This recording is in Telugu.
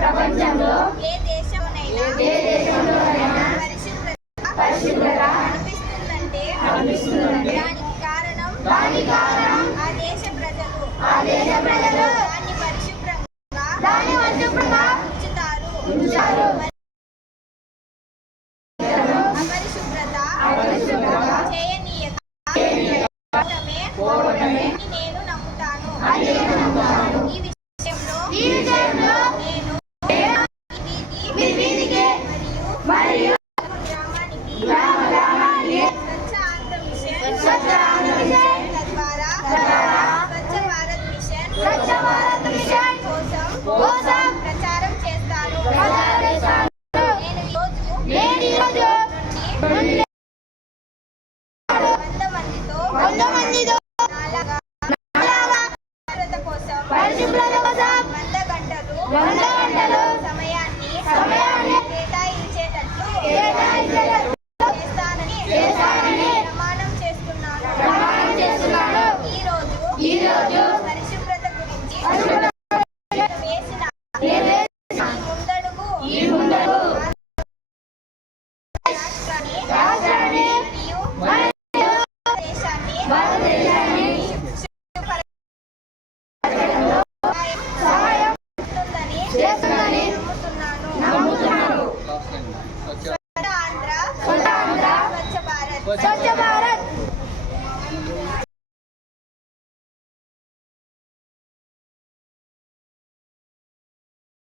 ప్రపంచంలో ఏ దేశంలోనైనా పరిశుభ్రత అనిపిస్తుందంటే దానికి కారణం ఆ దేశ ప్రజలు దాన్ని పరిశుభ్రంగా ఉంచుతారు. అపరిశుభ్రత చేయనీయకమే నేను నమ్ముతాను. ఈ విషయంలో నేను వీధికి మరియు గ్రామానికి స్వచ్ఛ మిషన్ తద్వారా స్వచ్ఛ భారత్ మిషన్ కోసం ప్రచారం చేస్తాను. నేను ఈరోజు 100 మందితో పరిశుభ్రత కోసం 100 గంటలు సమయాన్ని కేటాయించేటట్లు చేస్తానని ప్రమాణం చేస్తున్నాను. ఈ రోజు పరిశుభ్రత గురించి వేసిన ఈ ముందడుగు రాష్ట్రాన్ని మరియు భారతదేశాన్ని సహాయం చేస్తుందని నమ్ముతున్నాను. స్వచ్ఛ ఆంధ్ర స్వచ్ఛ భారత్